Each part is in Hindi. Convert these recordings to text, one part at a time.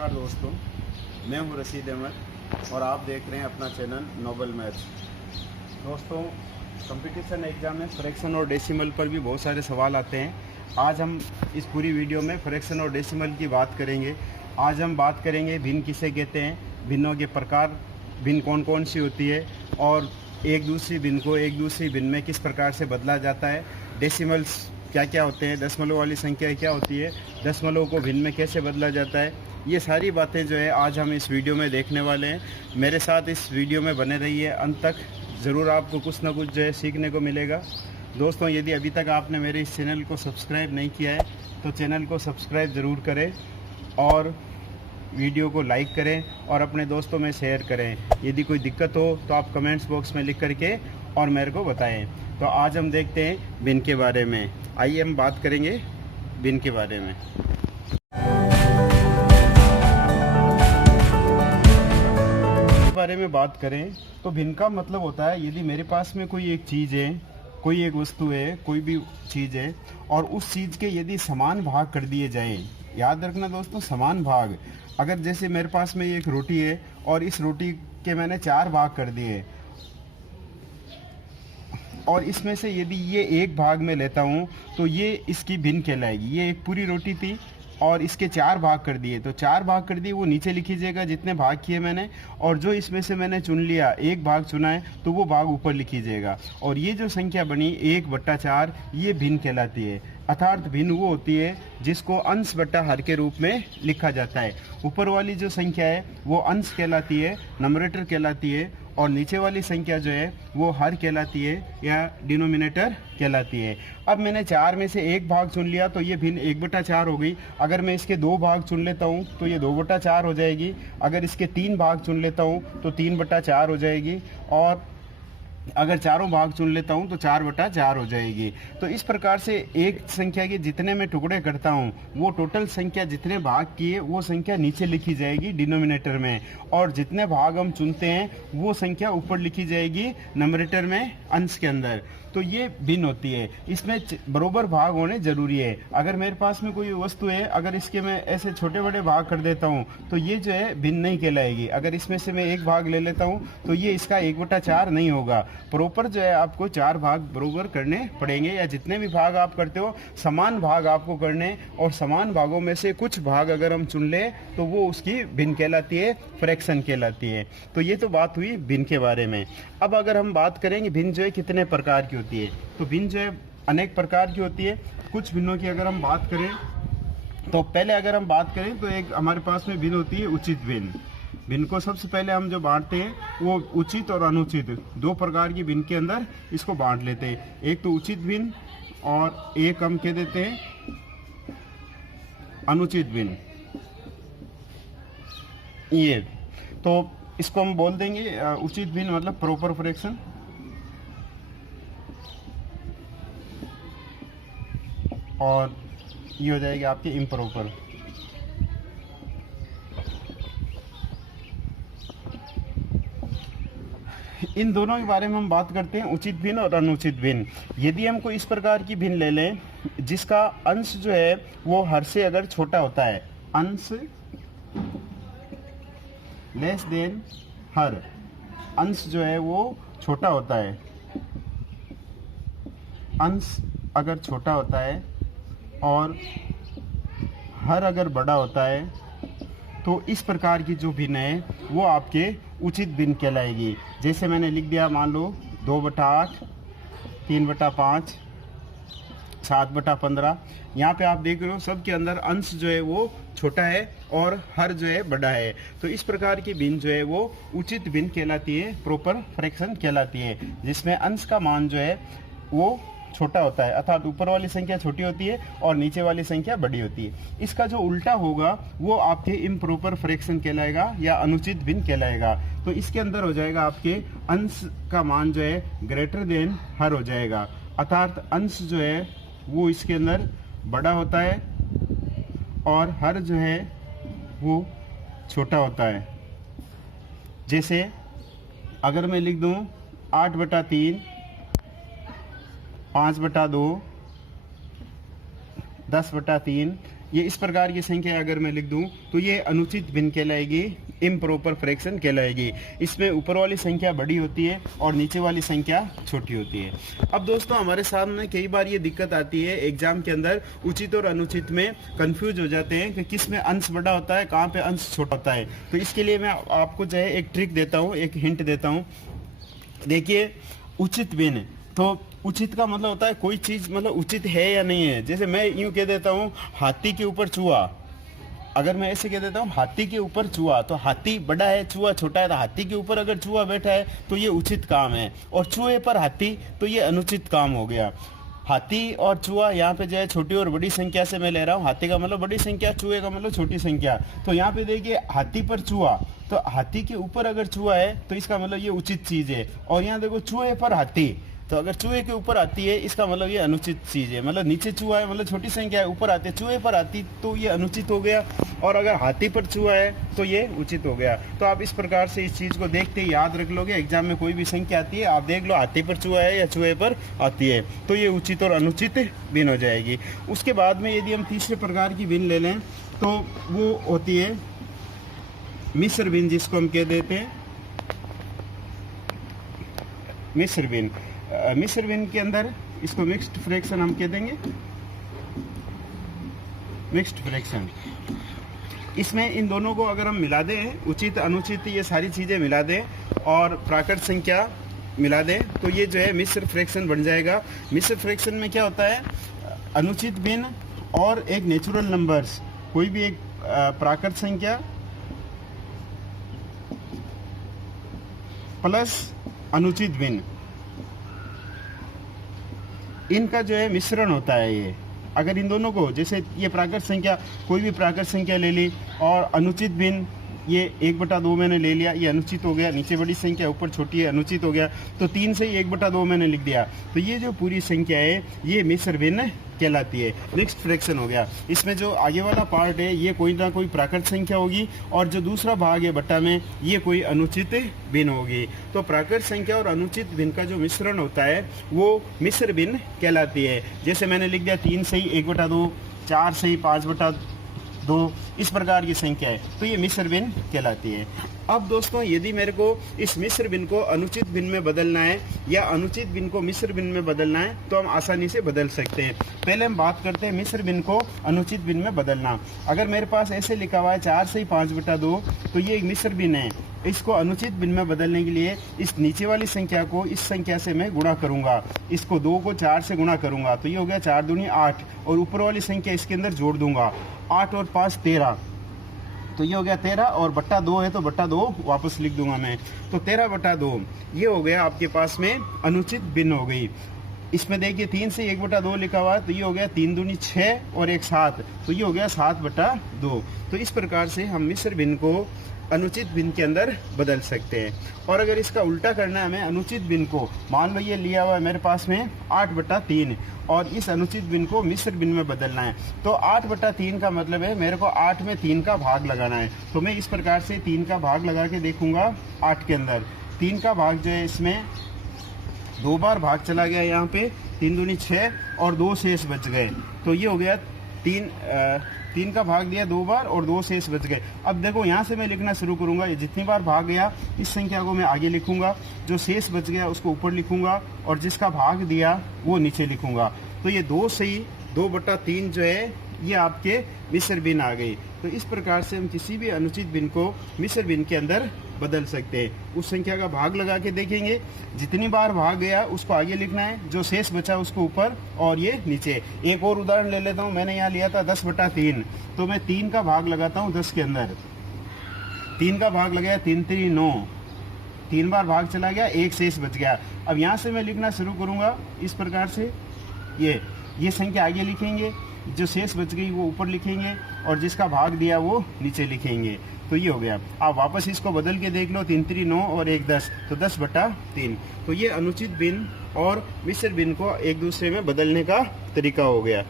नमस्कार दोस्तों, मैं हूं रशीद अहमद और आप देख रहे हैं अपना चैनल नोबल मैथ्स। दोस्तों, कंपटीशन एग्जाम में फ्रैक्शन और डेसिमल पर भी बहुत सारे सवाल आते हैं। आज हम इस पूरी वीडियो में फ्रैक्शन और डेसिमल की बात करेंगे। आज हम बात करेंगे भिन्न किसे कहते हैं, भिन्नों के प्रकार, भिन्न कौन कौन सी होती है और एक दूसरी भिन्न को एक दूसरी भिन्न में किस प्रकार से बदला जाता है, डेसिमल्स क्या क्या होते हैं, दशमलव वाली संख्या क्या होती है, दशमलव को भिन्न में कैसे बदला जाता है, ये सारी बातें जो है आज हम इस वीडियो में देखने वाले हैं। मेरे साथ इस वीडियो में बने रहिए अंत तक, ज़रूर आपको कुछ ना कुछ जो है सीखने को मिलेगा। दोस्तों, यदि अभी तक आपने मेरे इस चैनल को सब्सक्राइब नहीं किया है तो चैनल को सब्सक्राइब ज़रूर करें और भिडियो को लाइक करें और अपने दोस्तों में शेयर करें। यदि कोई दिक्कत हो तो आप कमेंट्स बॉक्स में लिख करके और मेरे को बताएं। तो आज हम देखते हैं भिन्न के बारे में। आइए हम बात करेंगे भिन्न के बारे में। बारे में बात करें तो भिन्न का मतलब होता है, यदि मेरे पास में कोई एक चीज़ है, कोई एक वस्तु है, कोई भी चीज़ है और उस चीज़ के यदि समान भाग कर दिए जाएं, याद रखना दोस्तों, समान भाग। अगर जैसे मेरे पास में एक रोटी है और इस रोटी के मैंने 4 भाग कर दिए और इसमें से यदि ये एक भाग में लेता हूँ तो ये इसकी भिन्न कहलाएगी। ये एक पूरी रोटी थी और इसके 4 भाग कर दिए, तो 4 भाग कर दिए वो नीचे लिख लीजिएगा जितने भाग किए मैंने, और जो इसमें से मैंने चुन लिया, एक भाग चुना है तो वो भाग ऊपर लिख लीजिएगा। और ये जो संख्या बनी 1/4, ये भिन्न कहलाती है। अर्थात भिन्न वो होती है जिसको अंश बट्टा हर के रूप में लिखा जाता है। ऊपर वाली जो संख्या है वो अंश कहलाती है, नंबरेटर कहलाती है, और नीचे वाली संख्या जो है वो हर कहलाती है या डिनोमिनेटर कहलाती है। अब मैंने 4 में से एक भाग चुन लिया तो ये भिन्न 1/4 हो गई। अगर मैं इसके 2 भाग चुन लेता हूँ तो ये 2/4 हो जाएगी। अगर इसके 3 भाग चुन लेता हूँ तो 3/4 हो जाएगी, और अगर चारों भाग चुन लेता हूं तो 4/4 हो जाएगी। तो इस प्रकार से एक संख्या के जितने मैं टुकड़े करता हूं वो टोटल संख्या जितने भाग किए वो संख्या नीचे लिखी जाएगी डिनोमिनेटर में, और जितने भाग हम चुनते हैं वो संख्या ऊपर लिखी जाएगी नंबरेटर में, अंश के अंदर। तो ये भिन्न होती है। इसमें बराबर भाग होने जरूरी है। अगर मेरे पास में कोई वस्तु है, अगर इसके मैं ऐसे छोटे बड़े भाग कर देता हूँ तो ये जो है भिन्न नहीं कहलाएगी। अगर इसमें से मैं एक भाग ले लेता हूँ तो ये इसका 1/4 नहीं होगा। प्रॉपर जो है आपको 4 भाग बराबर करने पड़ेंगे, या जितने भी भाग आप करते हो समान भाग आपको करने, और समान भागों में से कुछ भाग अगर हम चुन ले तो वो उसकी भिन्न कहलाती है, फ्रैक्शन कहलाती है। तो ये तो बात हुई भिन्न के बारे में। अब अगर हम बात करेंगे भिन्न जो है कितने प्रकार की होती है, तो भिन्न जो है अनेक प्रकार की होती है। कुछ भिन्नों की अगर हम बात करें तो पहले अगर हम बात करें तो एक हमारे पास में भिन्न होती है उचित भिन्न। भिन्न को सबसे पहले हम जो बांटते हैं वो उचित और अनुचित, 2 प्रकार की भिन्न के अंदर इसको बांट लेते हैं। एक तो उचित भिन्न और एक हम कह देते हैं अनुचित भिन्न। ये तो इसको हम बोल देंगे उचित भिन्न मतलब प्रॉपर फ्रैक्शन, और ये हो जाएगी आपके इम्प्रॉपर। इन दोनों के बारे में हम बात करते हैं, उचित भिन्न और अनुचित भिन्न। यदि हमको इस प्रकार की भिन्न ले लें जिसका अंश जो है वो हर से अगर छोटा होता है, अंश लेस देन हर, अंश जो है वो छोटा होता है, अंश अगर छोटा होता है और हर अगर बड़ा होता है, तो इस प्रकार की जो भिन्न है वो आपके उचित भिन्न कहलाएगी। जैसे मैंने लिख दिया, मान लो 2/8, 3/5, 7/15। यहाँ पे आप देख रहे हो सबके अंदर अंश जो है वो छोटा है और हर जो है बड़ा है। तो इस प्रकार की भिन्न जो है वो उचित भिन्न कहलाती है, प्रॉपर फ्रैक्शन कहलाती है, जिसमें अंश का मान जो है वो छोटा होता है, अर्थात ऊपर वाली संख्या छोटी होती है और नीचे वाली संख्या बड़ी होती है। इसका जो उल्टा होगा वो आपके इम्प्रॉपर फ्रैक्शन कहलाएगा या अनुचित भिन्न कहलाएगा। तो इसके अंदर हो जाएगा आपके अंश का मान जो है ग्रेटर देन हर हो जाएगा, अर्थात अंश जो है वो इसके अंदर बड़ा होता है और हर जो है वो छोटा होता है। जैसे अगर मैं लिख दूं 8/3, 5/2, 10/3, ये इस प्रकार की संख्या अगर मैं लिख दूं तो ये अनुचित भिन्न कहलाएगी, इम्प्रॉपर फ्रैक्शन कहलाएगी। इसमें ऊपर वाली संख्या बड़ी होती है और नीचे वाली संख्या छोटी होती है। अब दोस्तों हमारे सामने कई बार ये दिक्कत आती है एग्जाम के अंदर, उचित और अनुचित में कंफ्यूज हो जाते हैं कि किस में अंश बड़ा होता है, कहाँ पे अंश छोटा होता है। तो इसके लिए मैं आपको जो है एक ट्रिक देता हूँ, एक हिंट देता हूँ। देखिए उचित भिन्न, तो उचित का मतलब होता है कोई चीज मतलब उचित है या नहीं है। जैसे मैं यूं कह देता हूँ हाथी के ऊपर चूहा, अगर मैं ऐसे कह देता हूँ हाथी के ऊपर चूहा, तो हाथी बड़ा है चूहा छोटा है। तो हाथी के ऊपर अगर चूहा बैठा है तो ये उचित काम है, और चूहे पर हाथी तो ये अनुचित काम हो गया। हाथी और चूहा यहाँ पे जो है छोटी और बड़ी संख्या से मैं ले रहा हूँ। हाथी का मतलब बड़ी संख्या, चूहे का मतलब छोटी संख्या। तो यहाँ पे देखिए हाथी पर चूहा, तो हाथी के ऊपर अगर चूहा है तो इसका मतलब ये उचित चीज है। और यहाँ देखो चूहे पर हाथी, तो अगर चूहे के ऊपर आती है इसका मतलब ये अनुचित चीज है। मतलब नीचे चूहा है मतलब छोटी संख्या है, ऊपर आती है चूहे पर आती तो ये अनुचित हो गया, और अगर हाथी पर चूहा है तो ये उचित हो गया। तो आप इस प्रकार से इस चीज को देखते ही याद रख लोगे। एग्जाम में कोई भी संख्या आती है आप देख लो हाथी पर चूहा है या चूहे पर आती है, तो ये उचित और अनुचित भिन्न हो जाएगी। उसके बाद में यदि हम तीसरे प्रकार की भिन्न ले लें तो वो होती है मिश्र भिन्न, जिसको हम कह देते हैं मिश्र भिन्न। मिश्र भिन्न के अंदर इसको मिक्स्ड फ्रैक्शन हम कह देंगे, मिक्स्ड फ्रैक्शन। इसमें इन दोनों को अगर हम मिला दें, उचित अनुचित ये सारी चीज़ें मिला दें और प्राकृत संख्या मिला दें, तो ये जो है मिश्र फ्रैक्शन बन जाएगा। मिश्र फ्रैक्शन में क्या होता है, अनुचित भिन्न और एक नेचुरल नंबर्स, कोई भी एक प्राकृत संख्या प्लस अनुचित भिन्न, इनका जो है मिश्रण होता है ये। अगर इन दोनों को, जैसे ये प्राकृत संख्या, कोई भी प्राकृत संख्या ले ली और अनुचित भिन्न ये 1/2 मैंने ले लिया, ये अनुचित हो गया। नीचे बड़ी संख्या ऊपर छोटी है, अनुचित हो गया। तो 3 से ही 1/2 मैंने लिख दिया, तो ये जो पूरी संख्या है ये मिश्र भिन्न कहलाती है, मिक्स्ड फ्रैक्शन हो गया। इसमें जो आगे वाला पार्ट है ये कोई ना कोई प्राकृत संख्या होगी, और जो दूसरा भाग है बट्टा में ये कोई अनुचित भिन्न होगी। तो प्राकृत संख्या और अनुचित भिन्न का जो मिश्रण होता है वो मिश्र भिन्न कहलाती है। जैसे मैंने लिख दिया 3 से ही 1/2, 4 से ही 5/2, इस प्रकार की संख्या है, तो ये मिश्र भिन्न कहलाती है। अब दोस्तों यदि मेरे को इस मिश्र भिन्न को अनुचित भिन्न में बदलना है या अनुचित भिन्न को मिश्र भिन्न में बदलना है तो हम आसानी से बदल सकते हैं। पहले हम बात करते हैं मिश्र भिन्न को अनुचित भिन्न में बदलना। अगर मेरे पास ऐसे लिखा हुआ है 4 से ही 5/2, तो ये एक मिश्र भिन्न है। इसको अनुचित भिन्न में बदलने के लिए इस नीचे वाली संख्या को इस संख्या से मैं गुणा करूंगा, इसको 2 को 4 से गुणा करूंगा, तो ये हो गया 4 दूनी 8, और ऊपर वाली संख्या इसके अंदर जोड़ दूंगा, 8 और 5 13, तो ये हो गया 13, और बट्टा 2 है तो बट्टा 2 वापस लिख दूंगा मैं, तो 13/2 ये हो गया आपके पास में अनुचित भिन्न हो गई। इसमें देखिए 3 से 1/2 लिखा हुआ है, तो ये हो गया 3 दूनी 6 और 1 7, तो ये हो गया 7/2। तो इस प्रकार से हम मिश्र भिन्न को अनुचित भिन्न के अंदर बदल सकते हैं। और अगर इसका उल्टा करना है हमें अनुचित भिन्न को, मान लो ये लिया हुआ है मेरे पास में 8/3, और इस अनुचित भिन्न को मिश्र भिन्न में बदलना है, तो 8/3 का मतलब है मेरे को 8 में 3 का भाग लगाना है। तो मैं इस प्रकार से 3 का भाग लगा के देखूंगा 8 के अंदर। 3 का भाग जो है इसमें 2 बार भाग चला गया, यहाँ पे 3 दूनी 6 और 2 शेष बच गए, तो ये हो गया 3 का भाग दिया 2 बार और 2 शेष बच गए। अब देखो यहाँ से मैं लिखना शुरू करूंगा, ये जितनी बार भाग गया इस संख्या को मैं आगे लिखूंगा, जो शेष बच गया उसको ऊपर लिखूंगा, और जिसका भाग दिया वो नीचे लिखूंगा। तो ये 2 से ही 2/3 जो है ये आपके मिश्र भिन्न आ गई। तो इस प्रकार से हम किसी भी अनुचित भिन्न को मिश्र भिन्न के अंदर बदल सकते हैं। उस संख्या का भाग लगा के देखेंगे, जितनी बार भाग गया उसको आगे लिखना है, जो शेष बचा उसको ऊपर और ये नीचे। एक और उदाहरण ले लेता हूँ, मैंने यहाँ लिया था 10/3, तो मैं 3 का भाग लगाता हूँ 10 के अंदर। 3 का भाग लगाया 3 3 9, 3 बार भाग चला गया, एक शेष बच गया। अब यहाँ से मैं लिखना शुरू करूँगा इस प्रकार से, ये संख्या आगे लिखेंगे, जो शेष बच गई वो ऊपर लिखेंगे, और जिसका भाग दिया वो नीचे लिखेंगे। तो ये हो गया। आप वापस इसको बदल के देख लो, 3 3 9 और 1 10, तो 10/3। तो ये अनुचित भिन्न और मिश्र भिन्न को एक दूसरे में बदलने का तरीका हो गया।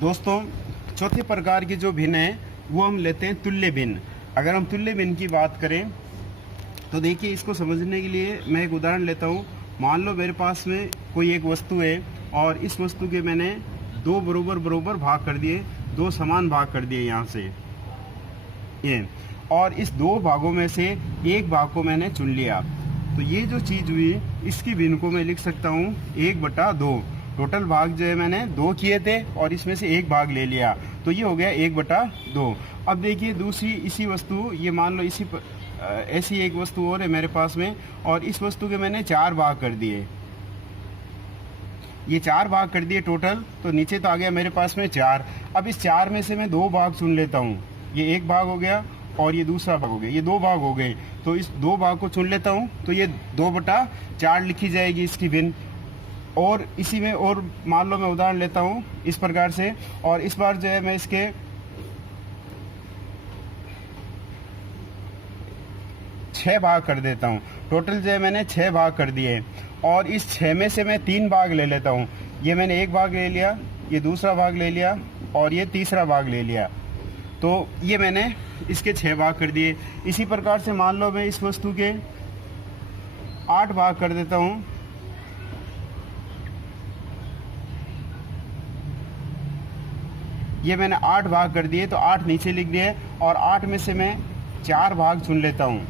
दोस्तों चौथे प्रकार की जो भिन्न है वो हम लेते हैं तुल्य भिन्न। अगर हम तुल्य भिन्न की बात करें तो देखिए, इसको समझने के लिए मैं एक उदाहरण लेता हूँ। मान लो मेरे पास में कोई एक वस्तु है और इस वस्तु के मैंने दो बरोबर बरोबर भाग कर दिए, दो समान भाग कर दिए यहाँ से ये, और इस दो भागों में से एक भाग को मैंने चुन लिया। तो ये जो चीज़ हुई इसकी भिन्न को मैं लिख सकता हूँ 1/2। टोटल भाग जो है मैंने 2 किए थे और इसमें से एक भाग ले लिया, तो ये हो गया 1/2। अब देखिए दूसरी इसी वस्तु, ये मान लो इसी ऐसी एक वस्तु और है मेरे पास में, और इस वस्तु के मैंने 4 भाग कर दिए। ये 4 भाग कर दिए टोटल, तो नीचे तो आ गया मेरे पास में 4। अब इस 4 में से मैं 2 भाग चुन लेता हूँ। ये एक भाग हो गया और ये दूसरा भाग हो गया, ये 2 भाग हो गए। तो इस 2 भाग को चुन लेता हूँ, तो ये 2/4 लिखी जाएगी इसकी भिन्न। और इसी में और मान लो मैं उदाहरण लेता हूँ इस प्रकार से, और इस बार जो है मैं इसके 6 भाग कर देता हूँ। टोटल जो है मैंने 6 भाग कर दिए, और इस 6 में से मैं 3 भाग ले लेता हूँ। ये मैंने एक भाग ले लिया, ये दूसरा भाग ले लिया और ये तीसरा भाग ले लिया। तो ये मैंने इसके 6 भाग कर दिए। इसी प्रकार से मान लो मैं इस वस्तु के 8 भाग कर देता हूँ। ये मैंने 8 भाग कर दिए, तो 8 नीचे लिख दिए, और 8 में से मैं 4 भाग चुन लेता हूँ।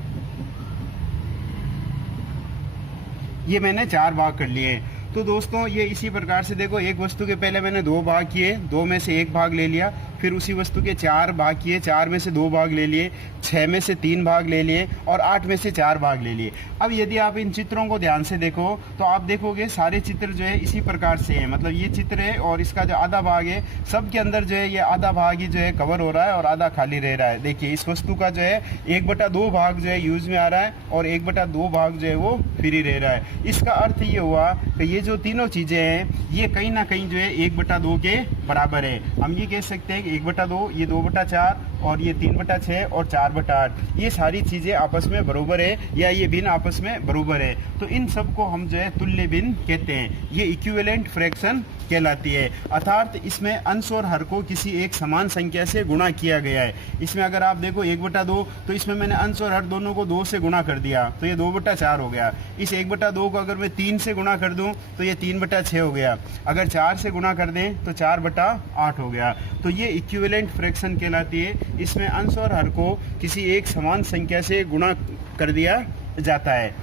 ये मैंने 4 भाग कर लिए। तो दोस्तों ये इसी प्रकार से देखो, एक वस्तु के पहले मैंने 2 भाग किए, 2 में से एक भाग ले लिया, फिर उसी वस्तु के 4 भाग किए, 4 में से 2 भाग ले लिए, 6 में से 3 भाग ले लिए और 8 में से 4 भाग ले लिए। अब यदि आप इन चित्रों को ध्यान से देखो तो आप देखोगे सारे चित्र जो है इसी प्रकार से है। मतलब ये चित्र है और इसका जो आधा भाग है, सब के अंदर जो है ये आधा भाग ही जो है कवर हो रहा है और आधा खाली रह रहा है। देखिए इस वस्तु का जो है 1/2 भाग जो है यूज में आ रहा है और 1/2 भाग जो है वो फ्री रह रहा है। इसका अर्थ ये हुआ कि ये जो तीनों चीजें हैं ये कहीं ना कहीं जो है 1/2 के बराबर है। हम ये कह सकते हैं कि 1/2, ये 2/4 और ये 3/6 और 4/8, ये सारी चीजें आपस में बराबर है, या ये भिन्न आपस में बराबर है। तो इन सब को हम जो है तुल्य भिन्न कहते हैं। ये इक्विवेलेंट फ्रैक्शन कहलाती है, अर्थात इसमें अंश और हर को किसी एक समान संख्या से गुणा किया गया है। इसमें अगर आप देखो 1/2, तो इसमें मैंने अंश और हर दोनों को 2 से गुणा कर दिया, तो ये 2/4 हो गया। इस 1/2 को अगर मैं 3 से गुणा कर दूं तो ये 3/6 हो गया। अगर 4 से गुणा कर दें तो 4/8 हो गया। तो ये इक्विवेलेंट फ्रैक्शन कहलाती है। इसमें अंश और हर को किसी एक समान संख्या से गुणा कर दिया जाता है।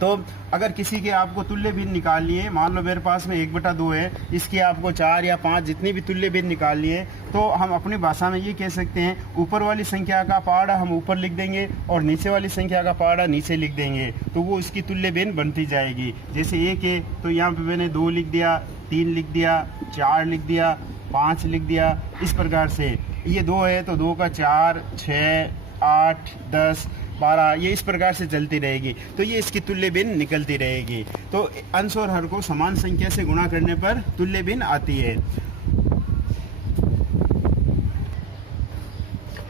तो अगर किसी के आपको तुल्य भिन्न निकालनी है, मान लो मेरे पास में 1/2 है, इसकी आपको 4 या 5 जितनी भी तुल्य भिन्न निकालनी है, तो हम अपनी भाषा में ये कह सकते हैं, ऊपर वाली संख्या का पहाड़ा हम ऊपर लिख देंगे और नीचे वाली संख्या का पहाड़ा नीचे लिख देंगे, तो वो इसकी तुल्य भिन्न बनती जाएगी। जैसे 1 है तो यहाँ पे मैंने 2 लिख दिया, 3 लिख दिया, 4 लिख दिया, 5 लिख दिया। इस प्रकार से ये 2 है तो 2 का 4, 6, 8, 10, 12, ये इस प्रकार से चलती रहेगी। तो ये इसकी तुल्य भिन्न निकलती रहेगी। तो अंश और हर को समान संख्या से गुणा करने पर तुल्य भिन्न आती है।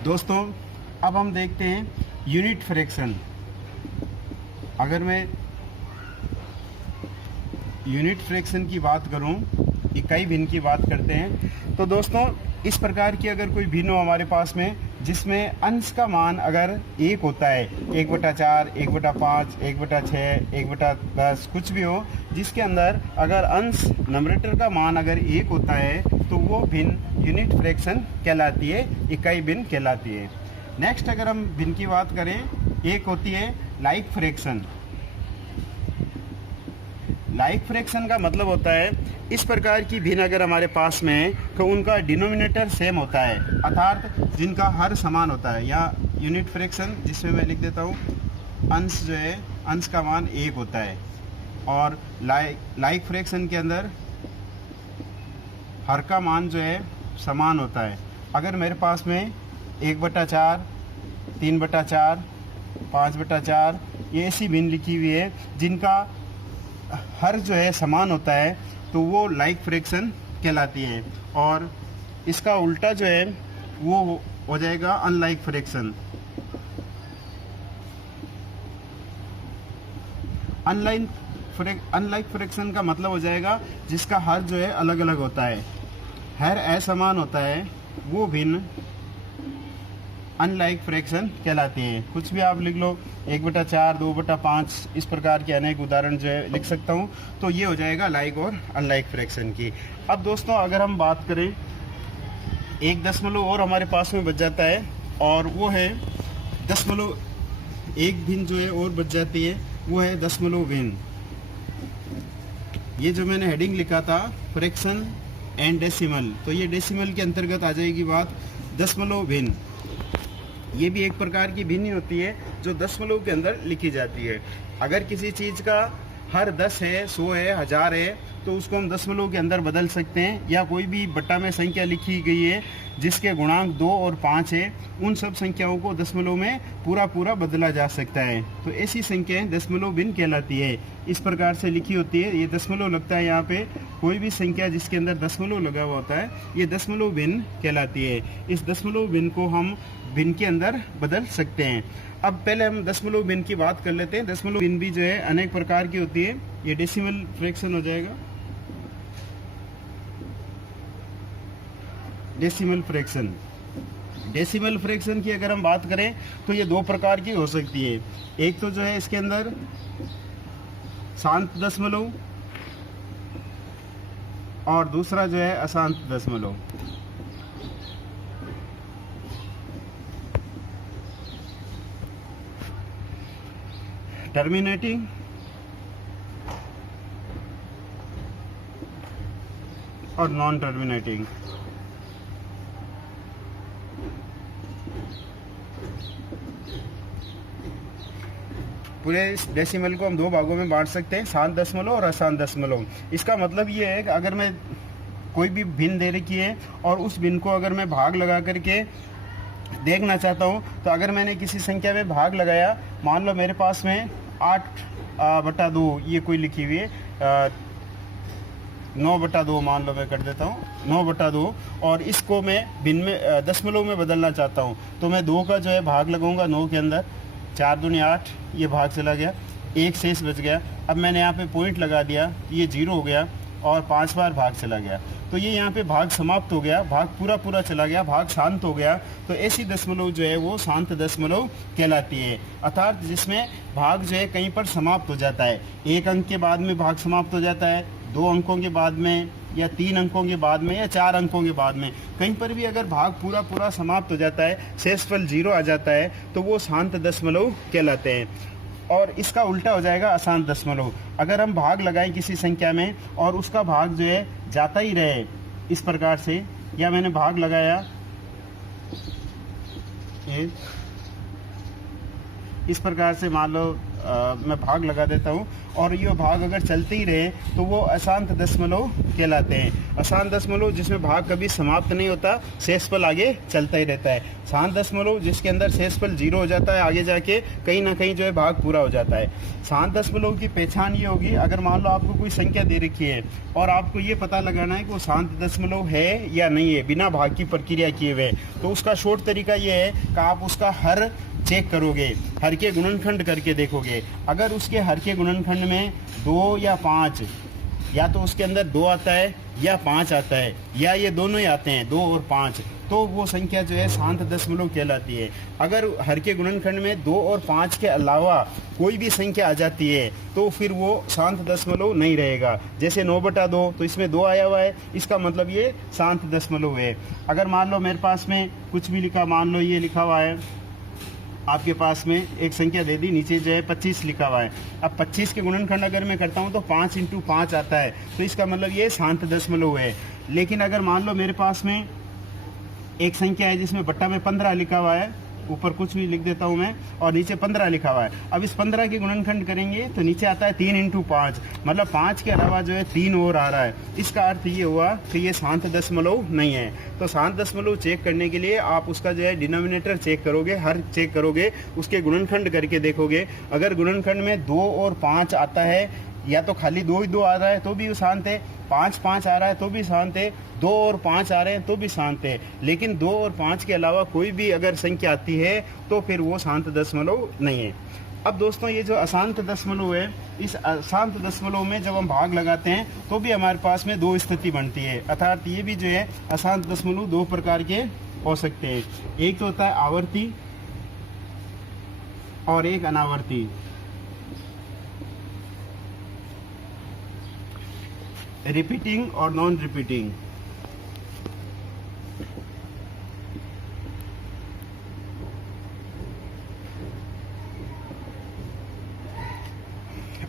दोस्तों अब हम देखते हैं यूनिट फ्रैक्शन। अगर मैं यूनिट फ्रैक्शन की बात करूं, इकाई भिन्न की बात करते हैं, तो दोस्तों इस प्रकार की अगर कोई भिन्न हो हमारे पास में जिसमें अंश का मान अगर 1 होता है, 1/4, 1/5, 1/6, 1/10 कुछ भी हो, जिसके अंदर अगर अंश नंबरेटर का मान अगर 1 होता है तो वो भिन्न यूनिट फ्रैक्शन कहलाती है, इकाई भिन्न कहलाती है। नेक्स्ट अगर हम भिन्न की बात करें, एक होती है लाइक फ्रैक्शन। लाइक फ्रैक्शन का मतलब होता है इस प्रकार की भिन्न अगर हमारे पास में है तो उनका डिनोमिनेटर सेम होता है, अर्थात जिनका हर समान होता है। या यूनिट फ्रैक्शन जिसमें मैं लिख देता हूँ अंश जो है, अंश का मान 1 होता है, और लाइक फ्रैक्शन के अंदर हर का मान जो है समान होता है। अगर मेरे पास में 1/4, 3/4, 5/4 ये ऐसी भिन्न लिखी हुई है जिनका हर जो है समान होता है, तो वो लाइक फ्रैक्शन कहलाती है। और इसका उल्टा जो है वो हो जाएगा अनलाइक फ्रैक्शन। अनलाइक फ्रैक्शन का मतलब हो जाएगा जिसका हर जो है अलग अलग होता है, हर असमान होता है, वो भिन्न अनलाइक फ्रैक्शन कहलाती है। कुछ भी आप लिख लो, 1/4, 2/5, इस प्रकार के अनेक उदाहरण जो है लिख सकता हूँ। तो ये हो जाएगा लाइक और अनलाइक फ्रैक्शन की। अब दोस्तों अगर हम बात करें, एक दशमलव और हमारे पास में बच जाता है, और वो है दशमलव, एक भिन्न जो है और बच जाती है, वो है दशमलव भिन्न। ये जो मैंने हेडिंग लिखा था फ्रैक्शन एंड डेसिमल, तो ये डेसिमल के अंतर्गत आ जाएगी बात। दशमलव भिन्न, ये भी एक प्रकार की भिन्न ही होती है जो दशमलव के अंदर लिखी जाती है। अगर किसी चीज़ का हर 10 है, 100 है, 1000 है, तो उसको हम दशमलव के अंदर बदल सकते हैं। या कोई भी बट्टा में संख्या लिखी गई है जिसके गुणांक 2 और 5 है, उन सब संख्याओं को दशमलव में पूरा बदला जा सकता है। तो ऐसी संख्याएं दशमलव भिन्न कहलाती है। इस प्रकार से लिखी होती है, ये दशमलव लगता है यहाँ पे, कोई भी संख्या जिसके अंदर दशमलव लगा हुआ होता है ये दशमलव भिन्न कहलाती है। इस दशमलव भिन्न को हम भिन्न के अंदर बदल सकते हैं। अब पहले हम दशमलव भिन्न की बात कर लेते हैं। दशमलव भिन्न भी जो है अनेक प्रकार की होती है। ये डेसिमल फ्रैक्शन हो जाएगा, डेसिमल फ्रैक्शन। डेसिमल फ्रैक्शन की अगर हम बात करें तो ये 2 प्रकार की हो सकती है। एक तो जो है इसके अंदर शांत दशमलव, और दूसरा जो है अशांत दशमलव। टर्मिनेटिंग और नॉन टर्मिनेटिंग। पूरे इस डेसिमल को हम 2 भागों में बांट सकते हैं, शांत दशमलव और अशांत दशमलव। इसका मतलब ये है कि अगर मैं कोई भी भिन्न दे रखी है और उस भिन्न को अगर मैं भाग लगा करके देखना चाहता हूँ, तो अगर मैंने किसी संख्या में भाग लगाया, मान लो मेरे पास में 8/2 ये कोई लिखी हुई है, 9/2 मान लो मैं कर देता हूँ, 9/2, और इसको मैं भिन्न में दशमलव में बदलना चाहता हूँ, तो मैं 2 का जो है भाग लगाऊंगा 9 के अंदर, 4 दूनी 8, ये भाग चला गया, 1 शेष बच गया। अब मैंने यहाँ पे पॉइंट लगा दिया, ये 0 हो गया और 5 बार भाग चला गया, तो ये यहाँ पे भाग समाप्त हो गया, भाग पूरा चला गया, भाग शांत हो गया। तो ऐसी दशमलव जो है वो शांत दशमलव कहलाती है, अर्थात जिसमें भाग जो है कहीं पर समाप्त हो जाता है। 1 अंक के बाद में भाग समाप्त हो जाता है, 2 अंकों के बाद में, या 3 अंकों के बाद में, या 4 अंकों के बाद में, कहीं पर भी अगर भाग पूरा समाप्त हो जाता है, शेषफल 0 आ जाता है, तो वो शांत दशमलव कहलाते हैं। और इसका उल्टा हो जाएगा अशांत दशमलव। अगर हम भाग लगाएं किसी संख्या में और उसका भाग जो है जाता ही रहे इस प्रकार से, या मैंने भाग लगाया इस प्रकार से, मान लो मैं भाग लगा देता हूँ और ये भाग अगर चलते ही रहे, तो वो अशांत दशमलव कहलाते हैं। अशांत दशमलव जिसमें भाग कभी समाप्त नहीं होता, शेषफल आगे चलता ही रहता है। शांत दशमलव जिसके अंदर शेषफल 0 हो जाता है, आगे जाके कहीं ना कहीं जो है भाग पूरा हो जाता है। शांत दशमलव की पहचान ये होगी, अगर मान लो आपको कोई संख्या दे रखी है और आपको ये पता लगाना है कि वो शांत दशमलव है या नहीं है, बिना भाग की प्रक्रिया किए हुए, तो उसका शॉर्ट तरीका ये है कि आप उसका हर चेक करोगे, हर के गुणनखंड करके देखोगे। अगर उसके हर के गुणनखंड में 2 या 5, या तो उसके अंदर 2 आता है या 5 आता है, या ये दोनों ही आते हैं 2 और 5, तो वो संख्या जो है शांत दशमलव कहलाती है। अगर हर के गुणनखंड में 2 और 5 के अलावा कोई भी संख्या आ जाती है, तो फिर वो शांत दशमलव नहीं रहेगा। जैसे 9/2, तो इसमें 2 आया हुआ है, इसका मतलब ये शांत दशमलव है। अगर मान लो मेरे पास में कुछ भी लिखा, मान लो ये लिखा हुआ है आपके पास में, एक संख्या दे दी, नीचे जो है 25 लिखा हुआ है। अब 25 के गुणनखंड अगर मैं करता हूँ तो 5 × 5 आता है, तो इसका मतलब ये शांत दशमलव है। लेकिन अगर मान लो मेरे पास में एक संख्या है जिसमें बट्टा में 15 लिखा हुआ है, ऊपर कुछ भी लिख देता हूँ मैं, और नीचे 15 लिखा हुआ है। अब इस 15 के गुणनखंड करेंगे तो नीचे आता है 3 × 5, मतलब 5 के अलावा जो है 3 और आ रहा है। इसका अर्थ ये हुआ कि ये शांत दशमलव नहीं है। तो शांत दशमलव चेक करने के लिए आप उसका जो है डिनोमिनेटर चेक करोगे, हर चेक करोगे, उसके गुणनखंड करके देखोगे। अगर गुणनखंड में 2 और 5 आता है, या तो खाली 2 ही 2 आ रहा है तो भी शांत है, 5 आ रहा है तो भी शांत है, 2 और 5 आ रहे हैं तो भी शांत है। लेकिन 2 और 5 के अलावा कोई भी अगर संख्या आती है तो फिर वो शांत दशमलव नहीं है। अब दोस्तों ये जो अशांत दशमलव है, इस अशांत दशमलव में जब हम भाग लगाते हैं तो भी हमारे पास में 2 स्थिति बनती है, अर्थात ये भी जो है अशांत दशमलव 2 प्रकार के हो सकते हैं। एक तो होता है आवर्ती और एक अनावर्ती। रिपीटिंग और नॉन रिपीटिंग।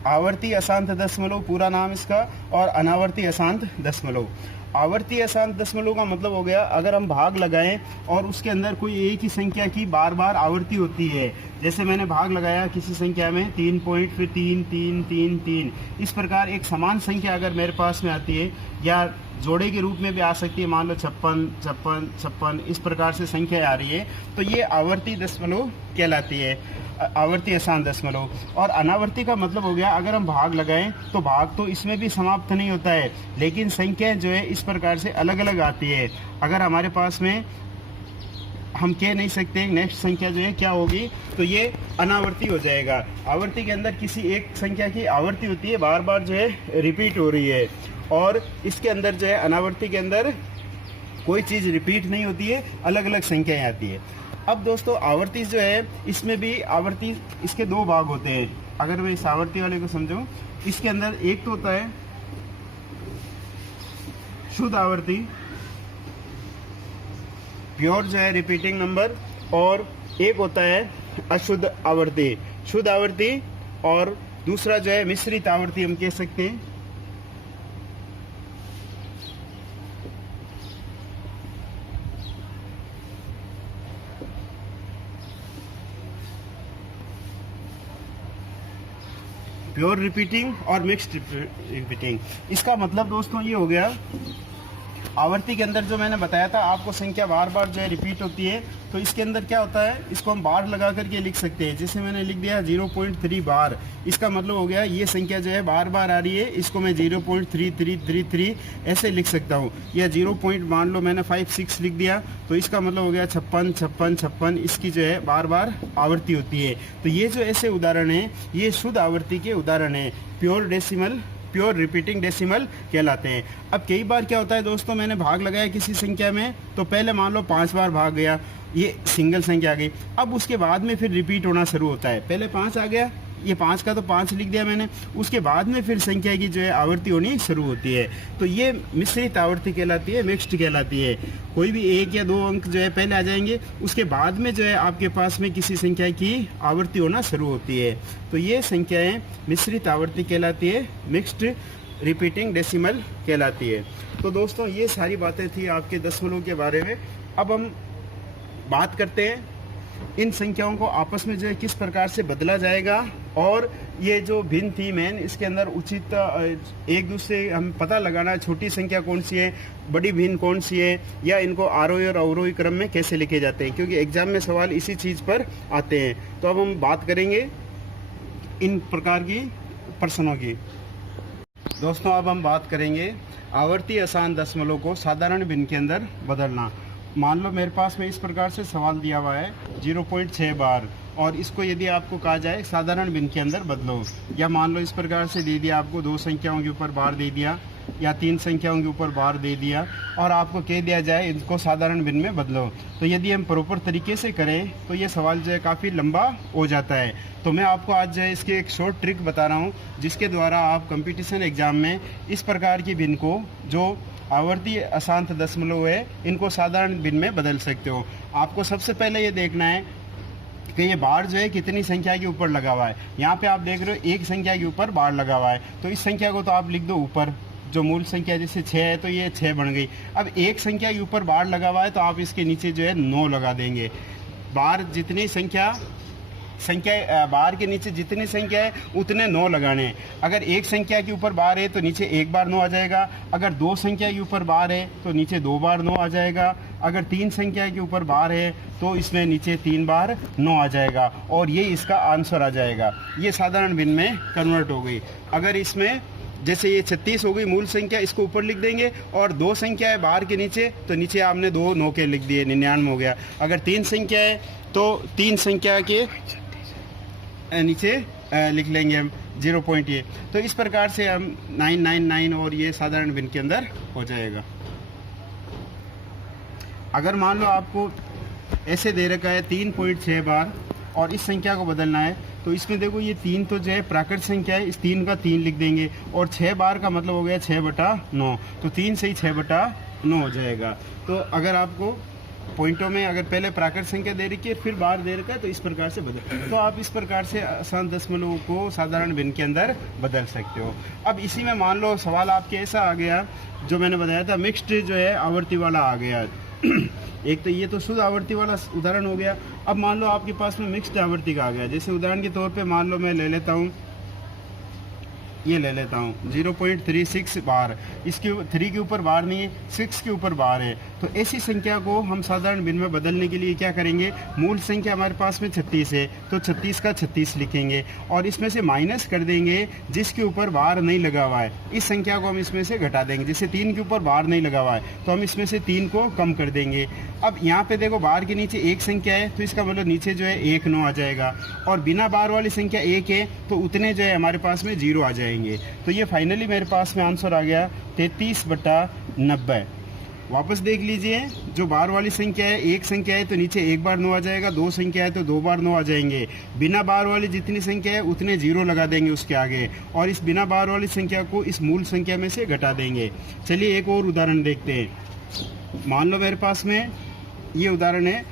आवर्ती अशांत दशमलव पूरा नाम इसका, और अनावर्ती अशांत दशमलव। आवर्ती अशांत दशमलव का मतलब हो गया अगर हम भाग लगाएं और उसके अंदर कोई एक ही संख्या की बार बार आवर्ती होती है, जैसे मैंने भाग लगाया किसी संख्या में 3 पॉइंट, फिर 3 3 3 3, इस प्रकार एक समान संख्या अगर मेरे पास में आती है, या जोड़े के रूप में भी आ सकती है, मान लो 56 56 56, इस प्रकार से संख्या आ रही है, तो ये आवर्ती दशमलव कहलाती है, आवर्ती अशांत दशमलव। और अनावर्ती का मतलब हो गया अगर हम भाग लगाएं तो भाग तो इसमें भी समाप्त नहीं होता है, लेकिन संख्या जो है इस प्रकार से अलग अलग आती है। अगर हमारे पास में हम कह नहीं सकते नेक्स्ट संख्या जो है क्या होगी, तो ये अनावर्ती हो जाएगा। आवर्ती के अंदर किसी एक संख्या की आवर्ती होती है, बार बार जो है रिपीट हो रही है, और इसके अंदर जो है अनावर्ती के अंदर कोई चीज़ रिपीट नहीं होती है, अलग अलग संख्याएं आती है। अब दोस्तों आवर्ती जो है इसमें भी आवर्ती, इसके दो भाग होते हैं। अगर मैं इस आवर्ती वाले को समझूं, इसके अंदर एक तो होता है शुद्ध आवर्ती, प्योर जो है रिपीटिंग नंबर, और एक होता है अशुद्ध आवर्ती, शुद्ध आवर्ती, और दूसरा जो है मिश्रित आवर्ती हम कह सकते हैं। प्योर रिपीटिंग और मिक्स्ड रिपीटिंग। इसका मतलब दोस्तों ये हो गया, आवर्ती के अंदर जो मैंने बताया था आपको संख्या बार बार जो है रिपीट होती है, तो इसके अंदर क्या होता है, इसको हम बार लगा करके लिख सकते हैं। जैसे मैंने लिख दिया 0.3 बार, इसका मतलब हो गया ये संख्या जो है बार बार आ रही है, इसको मैं 0.3333 ऐसे लिख सकता हूँ। या 0. मान लो मैंने 56 लिख दिया, तो इसका मतलब हो गया 56 56 56, इसकी जो है बार बार आवर्ती होती है। तो ये जो ऐसे उदाहरण है ये शुद्ध आवर्ती के उदाहरण है, pure decimal, pure repeating decimal कहलाते हैं। अब कई बार क्या होता है दोस्तों, मैंने भाग लगाया किसी संख्या में, तो पहले मान लो 5 बार भाग गया, ये सिंगल संख्या आ गई। अब उसके बाद में फिर रिपीट होना शुरू होता है, पहले 5 आ गया, ये 5 का तो 5 लिख दिया मैंने, उसके बाद में फिर संख्या की जो है आवर्ती होनी शुरू होती है, तो ये मिश्रित आवर्ती कहलाती है, मिक्स्ड कहलाती है। कोई भी 1 या 2 अंक जो है पहले आ जाएंगे, उसके बाद में जो है आपके पास में किसी संख्या की आवर्ती होना शुरू होती है, तो ये संख्याएं मिश्रित आवर्ती कहलाती है, मिक्स्ड रिपीटिंग डेसिमल कहलाती है। तो दोस्तों ये सारी बातें थी आपके दशमलव के बारे में। अब हम बात करते हैं इन संख्याओं को आपस में जो है किस प्रकार से बदला जाएगा, और ये जो भिन्न थी मेन, इसके अंदर उचित एक दूसरे हम पता लगाना, छोटी संख्या कौन सी है, बड़ी भिन्न कौन सी है, या इनको आरोही और अवरोही क्रम में कैसे लिखे जाते हैं, क्योंकि एग्जाम में सवाल इसी चीज़ पर आते हैं। तो अब हम बात करेंगे इन प्रकार की प्रश्नों की। दोस्तों अब हम बात करेंगे आवर्ती अशांत दशमलव को साधारण भिन्न के अंदर बदलना। मान लो मेरे पास में इस प्रकार से सवाल दिया हुआ है 0.6 बार, और इसको यदि आपको कहा जाए साधारण भिन्न के अंदर बदलो, या मान लो इस प्रकार से दे दिया आपको 2 संख्याओं के ऊपर बार दे दिया, या 3 संख्याओं के ऊपर बार दे दिया, और आपको कह दिया जाए इनको साधारण भिन्न में बदलो, तो यदि हम प्रॉपर तरीके से करें तो ये सवाल जो है काफ़ी लंबा हो जाता है। तो मैं आपको आज जो है इसकी एक शॉर्ट ट्रिक बता रहा हूँ, जिसके द्वारा आप कंपटीशन एग्जाम में इस प्रकार की भिन्न को, जो आवर्ती अशांत दशमलव है, इनको साधारण भिन्न में बदल सकते हो। आपको सबसे पहले ये देखना है कि ये बार जो है कितनी संख्या के ऊपर लगा हुआ है। यहाँ पे आप देख रहे हो एक संख्या के ऊपर बार लगा हुआ है, तो इस संख्या को तो आप लिख दो ऊपर, जो मूल संख्या जैसे 6 है तो ये 6 बन गई। अब एक संख्या के ऊपर बार लगा हुआ है तो आप इसके नीचे जो है 9 लगा देंगे। बार जितनी संख्या बार के नीचे जितनी संख्या है उतने 9 लगाने हैं। अगर एक संख्या के ऊपर बार है तो नीचे एक बार 9 आ जाएगा, अगर 2 संख्या के ऊपर बार है तो नीचे 2 बार 9 आ जाएगा, अगर 3 संख्या के ऊपर बार है तो इसमें नीचे 3 बार 9 आ जाएगा, और ये इसका आंसर आ जाएगा। ये साधारण भिन्न में कन्वर्ट हो गई। अगर इसमें जैसे ये 36 हो गई मूल संख्या, इसको ऊपर लिख देंगे, और 2 संख्या है बाहर के नीचे, तो नीचे आपने 2 9 के लिख दिए, 99 हो गया। अगर 3 संख्या है तो 3 संख्या के नीचे लिख लेंगे हम 0.8। तो इस प्रकार से हम 999 और ये साधारण भिन्न के अंदर हो जाएगा। अगर मान लो आपको ऐसे दे रखा है 3.6 बार और इस संख्या को बदलना है, तो इसमें देखो ये 3 तो जो है प्राकृत संख्या है, इस 3 का 3 लिख देंगे और 6 बार का मतलब हो गया 6/9, तो 3 से ही 6/9 हो जाएगा। तो अगर आपको पॉइंटों में अगर पहले प्राकृत संख्या दे रखी है फिर बार दे रखा है तो इस प्रकार से बदल, तो आप इस प्रकार से आसान दशमलवों को साधारण भिन्न के अंदर बदल सकते हो। अब इसी में मान लो सवाल आपके ऐसा आ गया जो मैंने बताया था, मिक्स्ड जो है आवर्ती वाला आ गया। एक तो ये तो शुद्ध आवर्ती वाला उदाहरण हो गया। अब मान लो आपके पास में मिक्स्ड आवर्ती का आ गया, जैसे उदाहरण के तौर पे मान लो मैं ले लेता हूँ, ये ले लेता हूँ 0.36 बार, इसके 3 के ऊपर बार नहीं है, 6 के ऊपर बार है। तो ऐसी संख्या को हम साधारण भिन्न में बदलने के लिए क्या करेंगे, मूल संख्या हमारे पास में 36 है तो 36 का 36 लिखेंगे और इसमें से माइनस कर देंगे जिसके ऊपर बार नहीं लगा हुआ है, इस संख्या को हम इसमें से घटा देंगे। जैसे 3 के ऊपर बार नहीं लगा हुआ है तो हम इसमें से 3 को कम कर देंगे। अब यहाँ पे देखो बार के नीचे एक संख्या है तो इसका मतलब नीचे जो है 1 9 आ जाएगा, और बिना बार वाली संख्या 1 है तो उतने जो है हमारे पास में 0 आ जाएंगे। तो ये फाइनली मेरे पास में आंसर आ गया 33/90। वापस देख लीजिए, जो बार वाली संख्या है, एक संख्या है तो नीचे 1 बार 9 आ जाएगा, 2 संख्या है तो 2 बार 9 आ जाएंगे। बिना बार वाली जितनी संख्या है उतने 0 लगा देंगे उसके आगे, और इस बिना बार वाली संख्या को इस मूल संख्या में से घटा देंगे। चलिए एक और उदाहरण देखते हैं। मान लो मेरे पास में ये उदाहरण है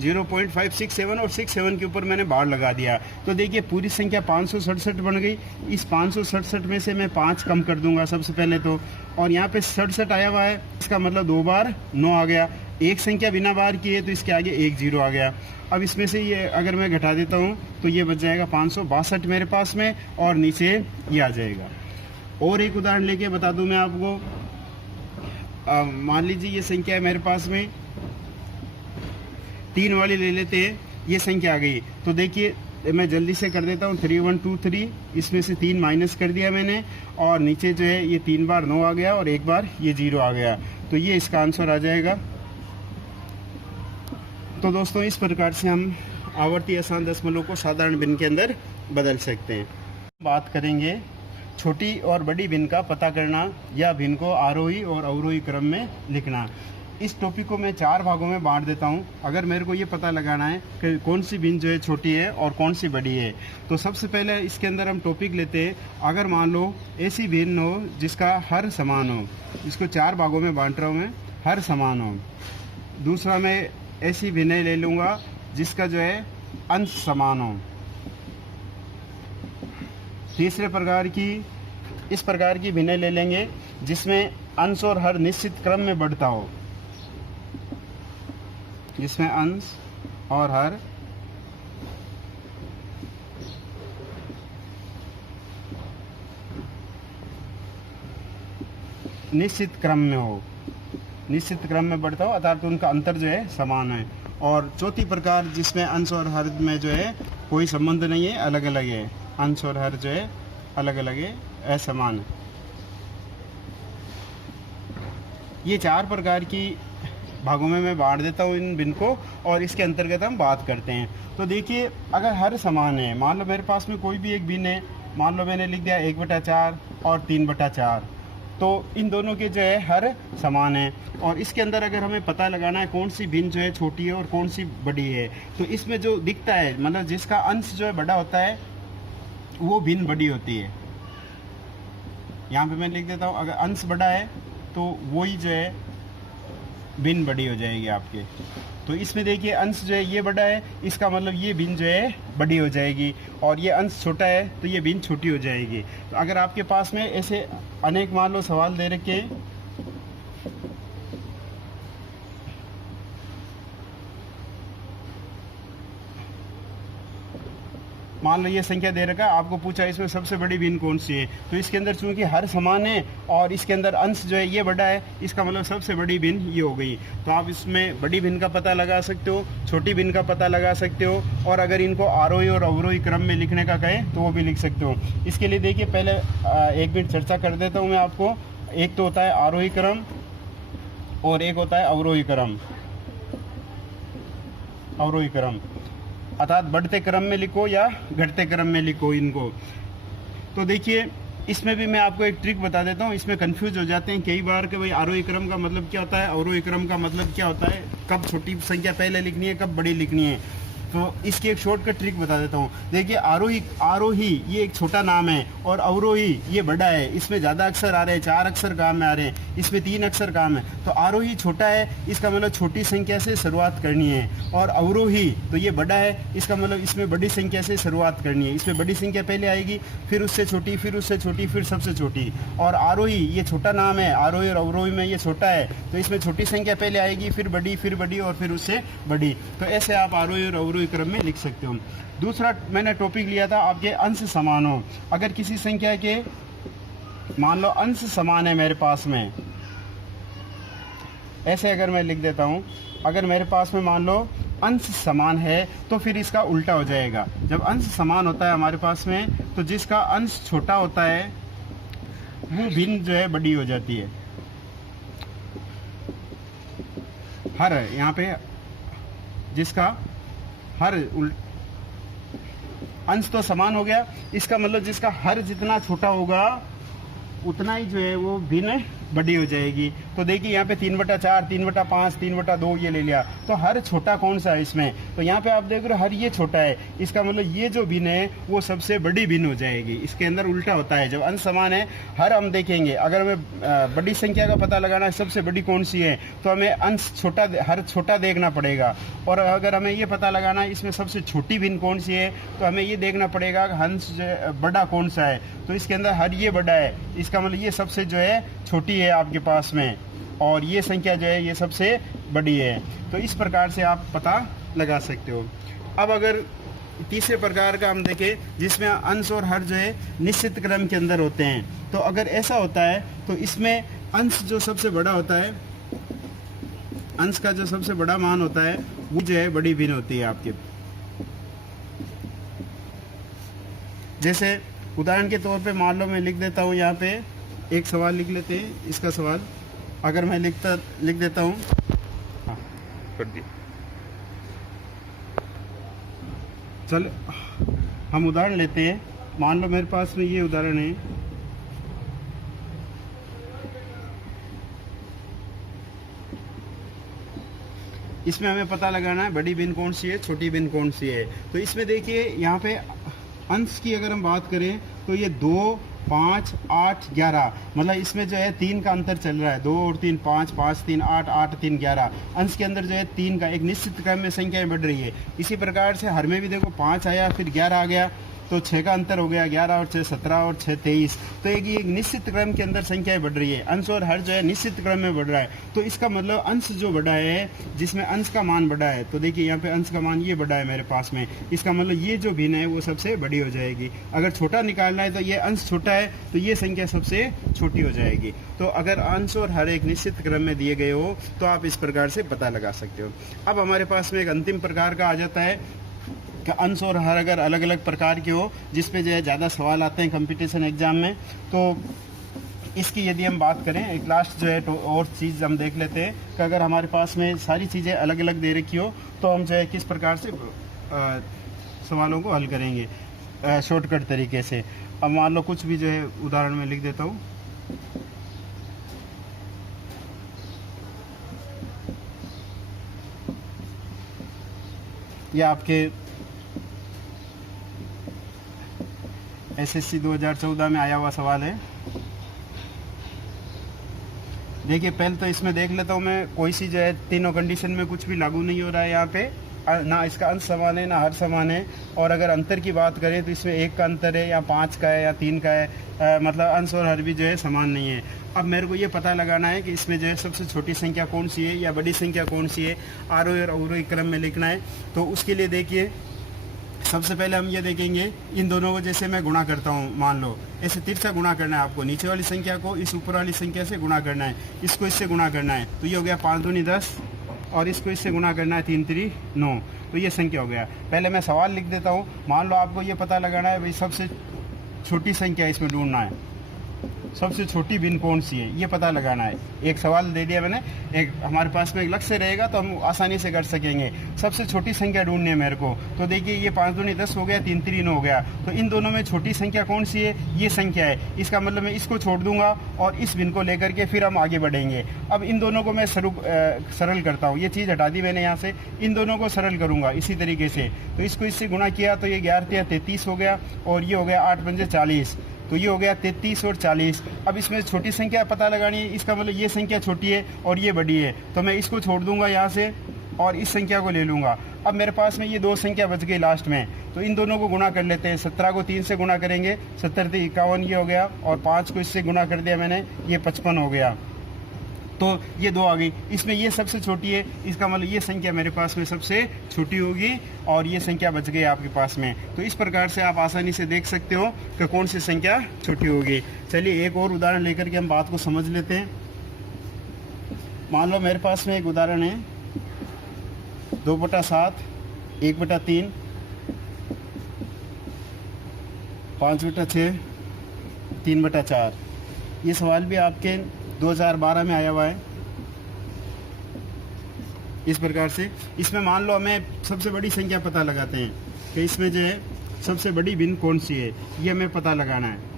0.567 और 67 के ऊपर मैंने बार लगा दिया, तो देखिए पूरी संख्या 567 बन गई। इस 567 में से मैं 5 कम कर दूंगा सबसे पहले तो, और यहाँ पे 67 आया हुआ है, इसका मतलब 2 बार 9 आ गया। एक संख्या बिना बार की है तो इसके आगे 1 0 आ गया। अब इसमें से ये अगर मैं घटा देता हूँ तो ये बच जाएगा 562 मेरे पास में, और नीचे ये आ जाएगा। और एक उदाहरण लेके बता दूँ मैं आपको, मान लीजिए ये संख्या है मेरे पास में 3 वाली ले लेते हैं, ये संख्या आ गई। तो देखिए मैं जल्दी से कर देता हूँ 3123, इसमें से 3 माइनस कर दिया मैंने, और नीचे जो है ये 3 बार 9 आ गया और 1 बार ये 0 आ गया, तो ये इसका आंसर आ जाएगा। तो दोस्तों इस प्रकार से हम आवर्ती आसान दशमलव को साधारण भिन्न के अंदर बदल सकते हैं। बात करेंगे छोटी और बड़ी भिन्न का पता करना या भिन्न को आरोही और अवरोही क्रम में लिखना। इस टॉपिक को मैं 4 भागों में बांट देता हूं। अगर मेरे को ये पता लगाना है कि कौन सी भिन्न जो है छोटी है और कौन सी बड़ी है, तो सबसे पहले इसके अंदर हम टॉपिक लेते हैं। अगर मान लो ऐसी भिन्न हो जिसका हर समान हो, इसको 4 भागों में बांट रहा हूँ मैं, हर समान हो। दूसरा मैं ऐसी भिन्न ले लूँगा जिसका जो है अंश समान हो। तीसरे प्रकार की इस प्रकार की भिन्न ले लेंगे जिसमें अंश और हर निश्चित क्रम में बढ़ता हो, जिसमें अंश और हर निश्चित क्रम में हो, निश्चित क्रम में बढ़ता हो, अर्थात उनका अंतर जो है समान है। और चौथी प्रकार जिसमें अंश और हर में जो है कोई संबंध नहीं है, अलग अलग है, अंश और हर जो है अलग अलग है, असमान है। ये 4 प्रकार की भागों में मैं बांट देता हूँ इन भिन्न को, और इसके अंतर्गत हम बात करते हैं। तो देखिए अगर हर समान है, मान लो मेरे पास में कोई भी एक भिन्न है, मान लो मैंने लिख दिया 1/4 और 3/4, तो इन दोनों के जो है हर समान है। और इसके अंदर अगर हमें पता लगाना है कौन सी भिन्न जो है छोटी है और कौन सी बड़ी है, तो इसमें जो दिखता है मतलब जिसका अंश जो है बड़ा होता है वो भिन्न बड़ी होती है। यहाँ पे मैं लिख देता हूँ, अगर अंश बड़ा है तो वही जो है भिन्न बड़ी हो जाएगी आपके। तो इसमें देखिए अंश जो है ये बड़ा है, इसका मतलब ये भिन्न जो है बड़ी हो जाएगी, और ये अंश छोटा है तो ये भिन्न छोटी हो जाएगी। तो अगर आपके पास में ऐसे अनेक मान लो सवाल दे रखे, मान लो ये संख्या दे रखा है, आपको पूछा इसमें सबसे बड़ी भिन्न कौन सी है, तो इसके अंदर चूंकि हर समान है और इसके अंदर अंश जो है ये बड़ा है, इसका मतलब सबसे बड़ी भिन्न ये हो गई। तो आप इसमें बड़ी भिन्न का पता लगा सकते हो, छोटी भिन्न का पता लगा सकते हो, और अगर इनको आरोही और अवरोही क्रम में लिखने का कहें तो वो भी लिख सकते हो। इसके लिए देखिए पहले 1 मिनट चर्चा कर देता हूँ मैं आपको। एक तो होता है आरोही क्रम और एक होता है अवरोही क्रम। अवरोही क्रम अर्थात बढ़ते क्रम में लिखो या घटते क्रम में लिखो इनको। तो देखिए इसमें भी मैं आपको एक ट्रिक बता देता हूँ, इसमें कंफ्यूज हो जाते हैं कई बार कि भाई आरोही क्रम का मतलब क्या होता है, अवरोही क्रम का मतलब क्या होता है, कब छोटी संख्या पहले लिखनी है, कब बड़ी लिखनी है। तो इसकी एक शॉर्टकट ट्रिक बता देता हूँ। देखिए आरोही आरोही ये एक छोटा नाम है और अवरोही ये बड़ा है। इसमें ज़्यादा अक्षर आ रहे हैं, 4 अक्षर काम में आ रहे हैं, इसमें 3 अक्षर काम है। तो आरोही छोटा है, इसका मतलब छोटी संख्या से शुरुआत करनी है। और अवरोही तो ये बड़ा है, इसका मतलब इसमें बड़ी संख्या से शुरुआत करनी है। इसमें बड़ी संख्या पहले आएगी, फिर उससे छोटी, फिर उससे छोटी, फिर सबसे छोटी। और आरोही ये छोटा नाम है, आरोही और अवरोही में ये छोटा है, तो इसमें छोटी संख्या पहले आएगी, फिर बड़ी और फिर उससे बड़ी। तो ऐसे आप आरोही और अवरोही क्रम में लिख सकते हो। दूसरा मैंने टॉपिक लिया था आपके अंश समान हो। अगर किसी संख्या के मान लो अंश समान है मेरे पास में, ऐसे अगर मैं लिख देता हूं, अगर मेरे पास में मान लो अंश समान है तो फिर इसका उल्टा हो जाएगा। जब अंश समान होता है हमारे पास में, तो जिसका अंश छोटा होता है वो भिन्न जो है बड़ी हो जाती है। हर यहाँ पे जिसका हर अंश तो समान हो गया, इसका मतलब जिसका हर जितना छोटा होगा उतना ही जो है वो भिन्न बड़ी हो जाएगी। तो देखिए यहाँ पे 3/4, 3/5, 3/2 ये ले लिया। तो हर छोटा कौन सा है इसमें, तो यहाँ पे आप देख रहे हो हर ये छोटा है, इसका मतलब ये जो भिन्न है वो सबसे बड़ी भिन्न हो जाएगी। इसके अंदर उल्टा होता है, जब अंश समान है हर हम देखेंगे। अगर हमें बड़ी संख्या का पता लगाना है सबसे बड़ी कौन सी है, तो हमें अंश छोटा हर छोटा देखना पड़ेगा। और अगर हमें ये पता लगाना है इसमें सबसे छोटी भिन्न कौन सी है, तो हमें ये देखना पड़ेगा अंश बड़ा कौन सा है। तो इसके अंदर हर ये बड़ा है, इसका मतलब ये सबसे जो है छोटी है आपके पास में, और ये संख्या जो है ये सबसे बड़ी है। तो इस प्रकार से आप पता लगा सकते हो। अब अगर तीसरे प्रकार का हम देखें जिसमें अंश और हर जो है निश्चित क्रम के अंदर होते हैं, तो अगर ऐसा होता है तो इसमें अंश जो सबसे बड़ा होता है, अंश का जो सबसे बड़ा मान होता है वो जो है बड़ी भिन्न होती है आपके। जैसे उदाहरण के तौर पे मान लो मैं लिख देता हूँ, यहाँ पे एक सवाल लिख लेते हैं। इसका सवाल अगर मैं लिख देता हूँ, हाँ कर दिया। चल हम उदाहरण लेते हैं। मान लो मेरे पास में ये उदाहरण है, इसमें हमें पता लगाना है बड़ी भिन्न कौन सी है, छोटी भिन्न कौन सी है। तो इसमें देखिए यहाँ पे अंश की अगर हम बात करें तो ये 2, 5, 8, 11, मतलब इसमें जो है 3 का अंतर चल रहा है। 2 और 3 5, 5 3 8, 8 3 11। अंश के अंदर जो है 3 का एक निश्चित क्रम में संख्याएं बढ़ रही है। इसी प्रकार से हर में भी देखो 5 आया, फिर 11 आ गया, तो 6 का अंतर हो गया, 11 और 6 17 और 6 23। तो एक निश्चित क्रम के अंदर संख्याएं बढ़ रही है। अंश और हर जो है निश्चित क्रम में बढ़ रहा है। तो इसका मतलब अंश जो बढ़ा है, जिसमें अंश का मान बढ़ा है, तो देखिए यहाँ पे अंश का मान ये बढ़ा है मेरे पास में, इसका मतलब ये जो भिन्न है वो सबसे बड़ी हो जाएगी। अगर छोटा निकालना है तो ये अंश छोटा है, तो ये संख्या सबसे छोटी हो जाएगी। तो अगर अंश और हर एक निश्चित क्रम में दिए गए हो तो आप इस प्रकार से पता लगा सकते हो। अब हमारे पास में एक अंतिम प्रकार का आ जाता है कि अंश और हर अगर अलग अलग प्रकार के हो, जिस पे जो है ज़्यादा सवाल आते हैं कंपटीशन एग्जाम में, तो इसकी यदि हम बात करें, एक लास्ट जो है तो और चीज़ हम देख लेते हैं कि अगर हमारे पास में सारी चीज़ें अलग अलग दे रखी हो तो हम जो है किस प्रकार से सवालों को हल करेंगे शॉर्टकट तरीके से। अब मान लो कुछ भी जो है उदाहरण में लिख देता हूँ। यह आपके SSC 2014 में आया हुआ सवाल है। देखिए पहले तो इसमें देख लेता हूँ मैं, कोई सी जो है तीनों कंडीशन में कुछ भी लागू नहीं हो रहा है। यहाँ पे ना इसका अंश समान है ना हर समान है। और अगर अंतर की बात करें तो इसमें 1 का अंतर है या 5 का है या 3 का है, मतलब अंश और हर भी जो है समान नहीं है। अब मेरे को ये पता लगाना है कि इसमें जो है सबसे छोटी संख्या कौन सी है या बड़ी संख्या कौन सी है, आरोही और अवरोही क्रम में लिखना है। तो उसके लिए देखिए सबसे पहले हम ये देखेंगे, इन दोनों को जैसे मैं गुणा करता हूँ, मान लो ऐसे तिरछा गुणा करना है आपको, नीचे वाली संख्या को इस ऊपर वाली संख्या से गुणा करना है, इसको इससे गुणा करना है। तो ये हो गया 5 दूनी 10, और इसको इससे गुणा करना है 3 3 9। तो ये संख्या हो गया। पहले मैं सवाल लिख देता हूँ। मान लो आपको ये पता लगाना है भाई सबसे छोटी संख्या इसमें ढूंढना है, सबसे छोटी भिन्न कौन सी है ये पता लगाना है। एक सवाल दे दिया मैंने, एक हमारे पास में एक लक्ष्य रहेगा तो हम आसानी से कर सकेंगे। सबसे छोटी संख्या ढूंढनी है मेरे को। तो देखिए ये 5 दूनी 10 हो गया, 3 3 9 हो गया। तो इन दोनों में छोटी संख्या कौन सी है? ये संख्या है। इसका मतलब मैं इसको छोड़ दूंगा और इस भिन्न को लेकर के फिर हम आगे बढ़ेंगे। अब इन दोनों को मैं सरल करता हूँ। ये चीज़ हटा दी मैंने यहाँ से, इन दोनों को सरल करूँगा इसी तरीके से। तो इसको इससे गुणा किया तो ये 11 33 हो गया और ये हो गया 8 पंजे 40। तो ये हो गया 33 और 40। अब इसमें छोटी संख्या पता लगानी है। इसका मतलब ये संख्या छोटी है और ये बड़ी है, तो मैं इसको छोड़ दूंगा यहाँ से और इस संख्या को ले लूँगा। अब मेरे पास में ये 2 संख्या बच गई लास्ट में, तो इन दोनों को गुणा कर लेते हैं। 17 को 3 से गुणा करेंगे, 70 × 51 ये हो गया, और 5 को इससे गुणा कर दिया मैंने, ये 55 हो गया। तो ये 2 आ गई। इसमें ये सबसे छोटी है, इसका मतलब ये संख्या मेरे पास में सबसे छोटी होगी और ये संख्या बच गई आपके पास में। तो इस प्रकार से आप आसानी से देख सकते हो कि कौन सी संख्या छोटी होगी। चलिए एक और उदाहरण लेकर के हम बात को समझ लेते हैं। मान लो मेरे पास में एक उदाहरण है 2/7, 1/3, 5/6, 3/4। ये सवाल भी आपके 2012 में आया हुआ है। इस प्रकार से इसमें मान लो हमें सबसे बड़ी संख्या पता लगाते हैं कि इसमें जो है सबसे बड़ी भिन्न कौन सी है, ये हमें पता लगाना है।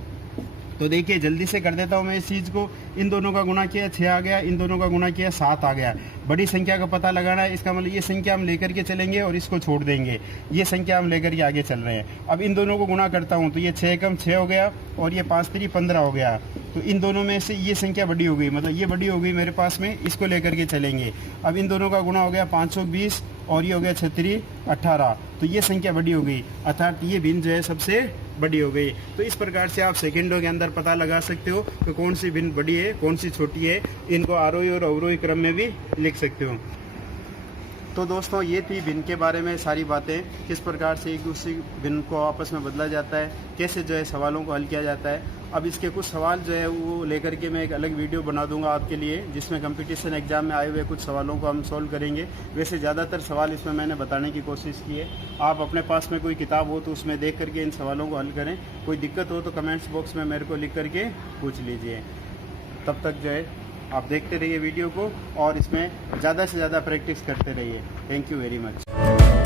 तो देखिए जल्दी से कर देता हूँ मैं इस चीज़ को। इन दोनों का गुणा किया 6 आ गया, इन दोनों का गुणा किया 7 आ गया। बड़ी संख्या का पता लगाना है। इसका मतलब ये संख्या हम लेकर के चलेंगे और इसको छोड़ देंगे। ये संख्या हम लेकर के आगे चल रहे हैं। अब इन दोनों को गुणा करता हूँ तो ये 6 कम 6 हो गया और ये 5 3 15 हो गया। तो इन दोनों में से ये संख्या बड़ी हो गई, मतलब ये बड़ी हो गई मेरे पास में, इसको लेकर के चलेंगे। अब इन दोनों का गुणा हो गया 520 और ये हो गया 36 18। तो ये संख्या बड़ी हो गई, अर्थात ये भिन्न जो है सबसे बड़ी हो गई। तो इस प्रकार से आप सेकंडों के अंदर पता लगा सकते हो कि कौन सी भिन्न बड़ी है, कौन सी छोटी है। इनको आरोही और अवरोही क्रम में भी लिख सकते हो। तो दोस्तों ये थी भिन्न के बारे में सारी बातें, किस प्रकार से एक दूसरी भिन्न को आपस में बदला जाता है, कैसे जो है सवालों को हल किया जाता है। अब इसके कुछ सवाल जो है वो लेकर के मैं एक अलग वीडियो बना दूंगा आपके लिए, जिसमें कंपटीशन एग्जाम में आए हुए कुछ सवालों को हम सॉल्व करेंगे। वैसे ज़्यादातर सवाल इसमें मैंने बताने की कोशिश की है। आप अपने पास में कोई किताब हो तो उसमें देख करके इन सवालों को हल करें। कोई दिक्कत हो तो कमेंट्स बॉक्स में मेरे को लिख करके पूछ लीजिए। तब तक जो है आप देखते रहिए वीडियो को और इसमें ज़्यादा से ज़्यादा प्रैक्टिस करते रहिए। Thank you very much.